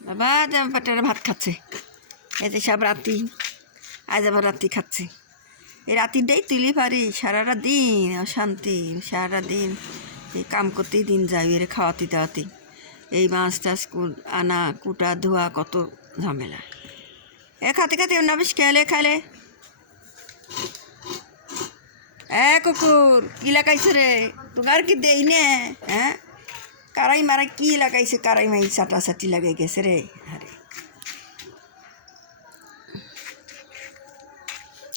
বাবা পেটের ভাত খাচ্ছে, এই যে সব রাতি, আজ আবার রাতি খাচ্ছে। এই রাতিটাই তুলি পারি, সারাটা দিন অশান্তি, সারাটা দিন এই কাম করতেই দিন যায়, এর খাওয়াতে দাওয়াতে, এই মাছ টাছ আনা কুটা ধোয়া কত ঝামেলা। খাতে খাতে অন্য বেশ খেলে খালে। কুকুর কি লাগাইছে রে, তোর কি দেই নে? হ্যাঁ, কারাই মারাই কি লাগাইছে, কারাই মাই চাটাচাটি লাগাই গেছে রে। আরে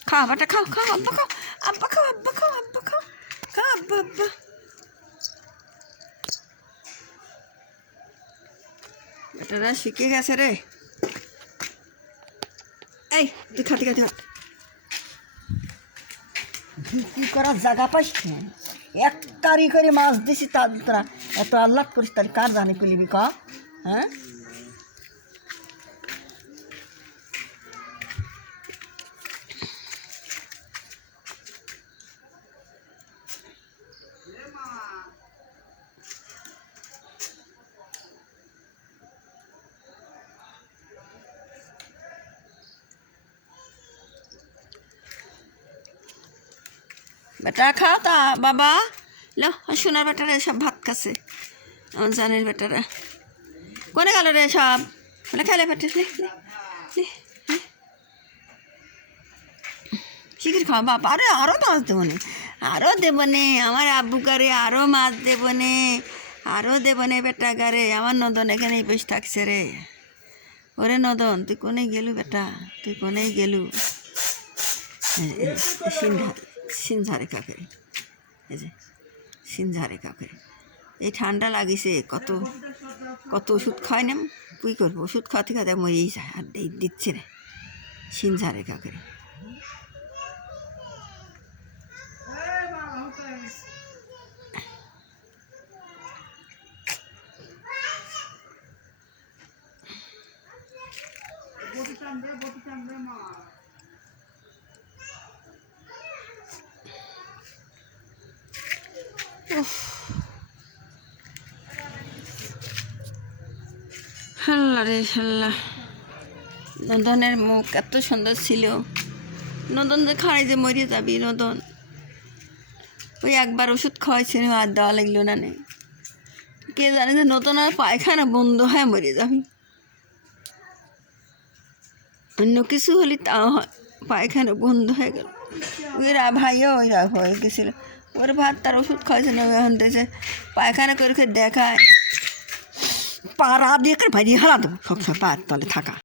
খাও বাটা, খাও খাও, আব্বা খাও, আব্বা খাও, আব্বা খাও, আব্বা খাও, খাও আব্বা, আব্বা। বেটারা শিখে গেছে রে। এই তুই খাতে খাতে বিক্রি করার জায়গা পাইস না, এক তারি করে মাছ দিছি, তার তোরা এত আহ্লাদ করিস, তার কার জানি কুলিবি ক? হ্যাঁ, বেটা খাও তা বাবা। লো সোনার বেটারা সব ভাত খাচ্ছে, আমার জানের বেটারা কোনে গেল রে সব? বলে খেলে পেটে শিখির খাওয়া বাবা। আরে আরও মাছ দেবো নে, আরও দেবো নে, আমার আব্বু গারে আরও মাছ দেবো নে, আরও দেবো নে বেটা গারে। আমার নদন এখানেই বসে থাকছে রে। ওরে নদন তুই কোনে গেলু বেটা, তুই কোনে গেলু? সিনঝারে কাকেরে, এই যে সিনঝারে কাকেরে, এই ঠান্ডা লাগিছে, কত কত ওষুধ খায় না, তুই করবো ওষুধ খাওয়াতে খাওয়াতে মরেই যায়, আর দিচ্ছে রে সিনঝারে কাকেরে। হাল্লা রে হাল্লা, নদনের মুখ এত সুন্দর ছিল, নদন যে খাই যে মরিয়ে যাবি নদন। ওই একবার ওষুধ খাওয়াইছে, আর দেওয়া লাগলো না নে, কে জানে যে নতুন আর পায়খানা বন্ধ হয়ে মরে যাবি। অন্য কিছু হলে তাও হয়, পায়খানা বন্ধ হয়ে গেল। ওইরা ভাইও ওইরা হয়ে গেছিল, ওর ভাত তার ওষুধ খাওয়াইছে না, এখন দেশে পায়খানা করে দেখায়, পাড়া দিয়ে ভাই হারা দেবো সবসময় পায়ের তলে থাকা।